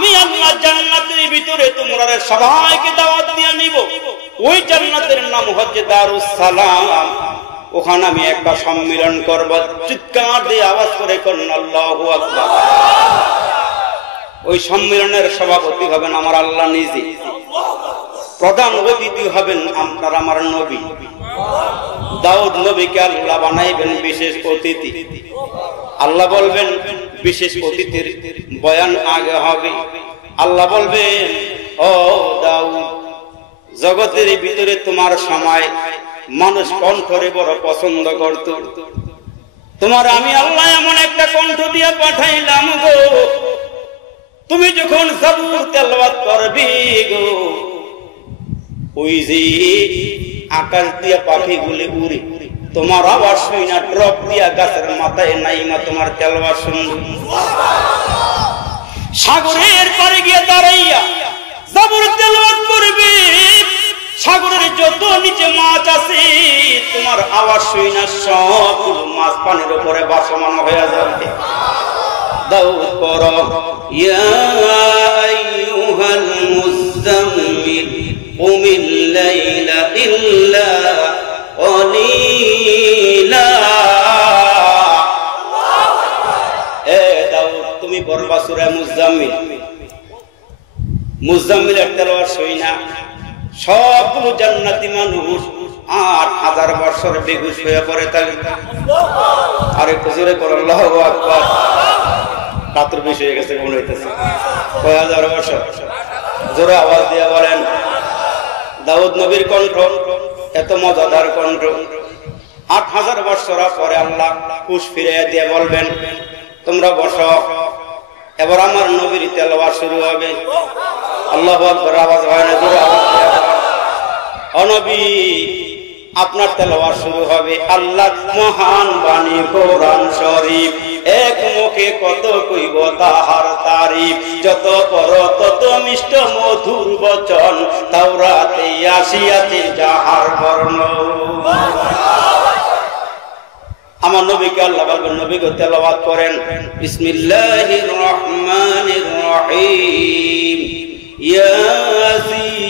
আমি আল্লাহ জান্নাতের ভিতরে তোমরা সবাইকে দাওয়াত দিয়ে নিব। ওই জান্নাতের নাম হচ্ছে দারুস সালাম। ওখানে আমি একটা সম্মেলন করব, চিৎকার দিয়ে আওয়াজ করে করুন আল্লাহু আকবার। ওই সম্মেলনের সভাপতি হবেন আমার আল্লাহ নিজে, প্রধান অতিথি হবেন আপনার আমার নবী। দাউদ নবীকে আল্লাহ বানাইবেন বিশেষ অতিথি। আল্লাহ বলবেন বিশেষ অতিথির বয়ান আগে হবে। আল্লাহ বলবেন, ও দাউদ, জগতের ভিতরে তোমার সময় মানুষ কণ্ঠরে বড় পছন্দ করত, তোমার আমি আল্লাহ এমন একটা কণ্ঠ দিয়ে পাঠাইলাম গো, তুমি যখন জাবুর তেলাওয়াত করবি গো, ওই যে আকাশ দিয়ে পাখিগুলি উড়ে তোমার আওয়াজ শুই না, ড্রপ দিয়া গাছের মাথায় নাইমা তোমার তেলাওয়াত শুনবে। সাগরের পারে গিয়ে দাঁড়াইয়া জাবুর তেলাওয়াত করবে, সাগরের যত নিচে মাছ আছে তোমার আওয়াজ শুই না, সবগুলো মাছ পানির উপরে ভাসমান হয়ে যাবে। দাউদ পড়ো, ইয়া আইয়ুহাল মুযাম্মিল কুমিল লাইলা ইল্লা কলিলা। এ দাউদ তুমি পড়বা সূরা মুযাম্মিল। মুযাম্মিলের তেলাওয়াত শুই না, সবগুলো জান্নাতি মানুষ ৮,০০০ বছর বেহুশ হয়ে পড়ে থাকে। আরে হুজুরে পড়ো আল্লাহু আকবার। রাত্র বেশি হয়ে গেছে, মনে হইতেছে কয় হাজার বছর। জোরে আওয়াজ দিয়ে বলেন। দাউদ নবীর কণ্ঠ এত মজাদার কণ্ঠ। ৮,০০০ বছর পরে আল্লাহ হুঁশ ফিরিয়ে দিয়ে বলবেন, তোমরা বসো, এবার আমার নবীর তেলাওয়াত শুরু হবে। আল্লাহু আকবার। আওয়াজ হয় না, জোরে আওয়াজ দিয়ে বলেন। ও নবী, আপনার তেলাওয়াত শুরু হবে। আল্লাহ মহান বাণী কোরআন শরীফ, এক মুখে কত কইব তাহার তারিফ, যত পড় তত মিষ্ট মধুর বচন, তাওরাতে আসিয়াছে যাহার বর্ণ। আমার নবীকে আল্লাহ বলবেন, নবীকে তেলাওয়াত করেন। বিসমিল্লাহির রহমানির রহিম, ইয়াসিন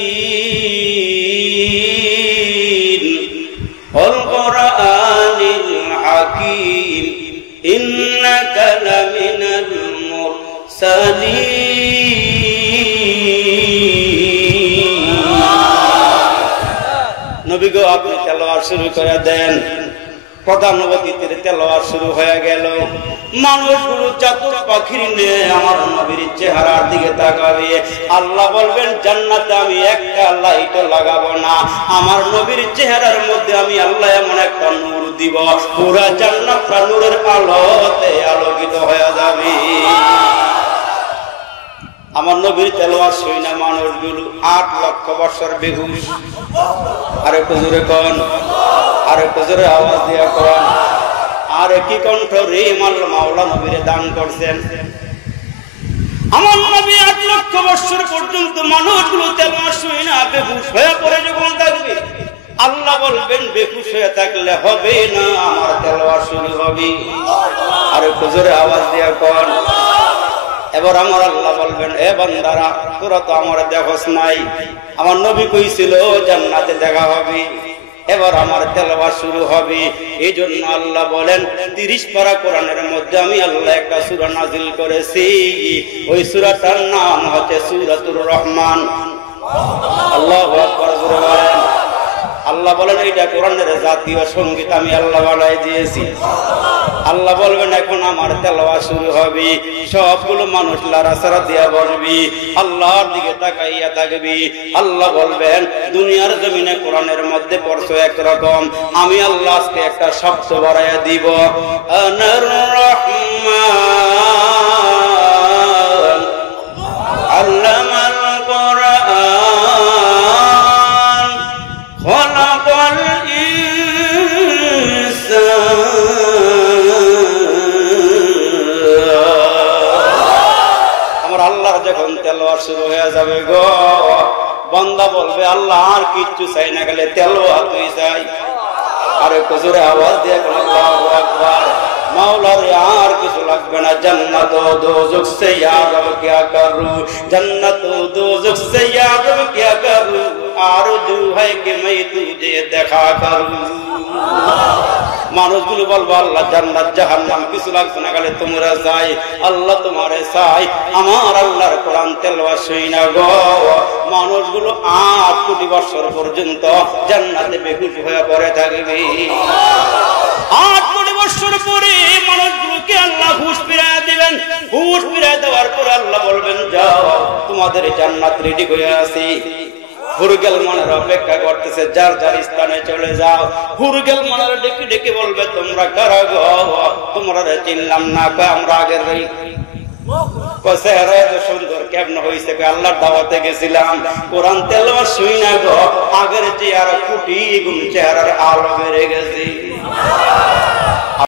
ওয়াল কুরআনিল হাকীম, ইন্নাকা লামিনাল মুরসালিন। নবী গো, আপনি তেলাওয়াত শুরু করে দেন। প্রধান অতিথির তেলাওয়াত শুরু হয়ে গেল। মানুষগুলো চাতুর পাখির নিয়ে আমার নবীর চেহারার দিকে তাকাবে। আল্লাহ বলবেন, জান্নাতে আমি একটা লাইটও লাগাবো না, আমার নবীর চেহারার মধ্যে আমি আল্লাহ এমন একটা নূর দিব, পুরা জান্নাতটা নূরের আলোতে আলোকিত হয়ে যাবে। আমার নবীর তেলাওয়াত শুই না মানুষগুলো ৮,০০,০০০ বছর বেহুশ। আরে হুজুরে কোন, আরে হুজুরে আওয়াজ দিয়া কোন, আরে কি কণ্ঠ রে মাওলা নবীরে দান করছেন। আমার নবী ৮,০০,০০০ বছর পর্যন্ত মানুষগুলো তেলাওয়াত শুই না বেহুশ হয়ে পড়ে যখন থাকবে, আল্লাহ বলবেন বেহুশ হয়ে থাকলে হবে না, আমার তেলাওয়াত শুরু হবে। আরে হুজুরে আওয়াজ দিয়া কোন। এবার আমার আল্লাহ বলবেন, এ বান্দারা, তোরা তো আমার দেখোস নাই, আমার নবী কইছিল জান্নাতে দেখা হবে। এবার আমার তেলাওয়াত শুরু হবে। এই জন্য আল্লাহ বলেন, ৩০ পারা কোরআনের মধ্যে আমি আল্লাহ একটা সূরা নাজিল করেছি, ওই সূরাটার নাম হচ্ছে সূরাতুর রহমান। আল্লাহু আকবার, জোরে বলেন। আল্লাহ বলেন, এইটা কোরআনের জাতীয় সঙ্গীত আমি আল্লাহ বানাই দিয়েছি। আল্লাহ বলবেন, এখন আমার তেলাওয়াত শুরু হবে। সবগুলো মানুষ লাড়াচাড়া দিয়া বসবি, আল্লাহর দিকে তাকাইয়া থাকবি। আল্লাহ বলবেন, দুনিয়ার জমিনে কোরআনের মধ্যে পড়ছো একরকম, আমি আল্লাহ আজকে একটা শব্দ বাড়াইয়া দিব, আনার রহমান আল্লামাল কোরআন খলাকাল যখন তেলাওয়াত শুরু হয়ে যাবে গো, বান্দা বলবে, আল্লাহ আর কিচ্ছু চাই না, গেলে তেলাওয়াতই চাই। আরে হুজুরে আওয়াজ দিয়ে কোন আল্লাহু আকবার। মাওলা রে আর কিছু লাগে লাগবে না, জান্নাত ও দোজখ সে ইয়া রব কিয়া করু, জান্নাত ও দোজখ সে ইয়া রব কিয়া করু, আরজু হ্যায় कि मैं तुझे দেখা করু। মানুষগুলো বলবো আল্লাহ জান্নাত জাহান্নাম কিছু লাগছে না, খালি তোমরা চাই, আল্লাহ তোমারে চাই। আমার আল্লাহর কোরআন তেলাওয়াত শুইনা গো মানুষগুলো 8 কোটি বছর পর্যন্ত জান্নাতে বেহুশ হয়ে পড়ে থাকবে। 8 কোটি বছর পরে মানুষগুলোকে আল্লাহ হুঁশ ফিরায় দিবেন। হুঁশ ফিরায় দেওয়ার পরে আল্লাহ বলবেন যাও তোমাদের জান্নাত রেডি হয়ে আছে। হুরগেল মনের অপেক্ষা করতেছে, যার যার স্থানে চলে যাও। হুরগেল মনের ডেকে ডেকে বলবে তোমরা কারা গো, তোমরা চিনলাম না, আমরা আগের চেহারা এত সুন্দর কেমন হয়েছে, আল্লাহর দাওয়াতে গেছিলাম, কোরআন তেলাওয়াত শুইনা গো আগের চেহারা কোটি গুণ চেহারার আলো বেড়ে গেছে।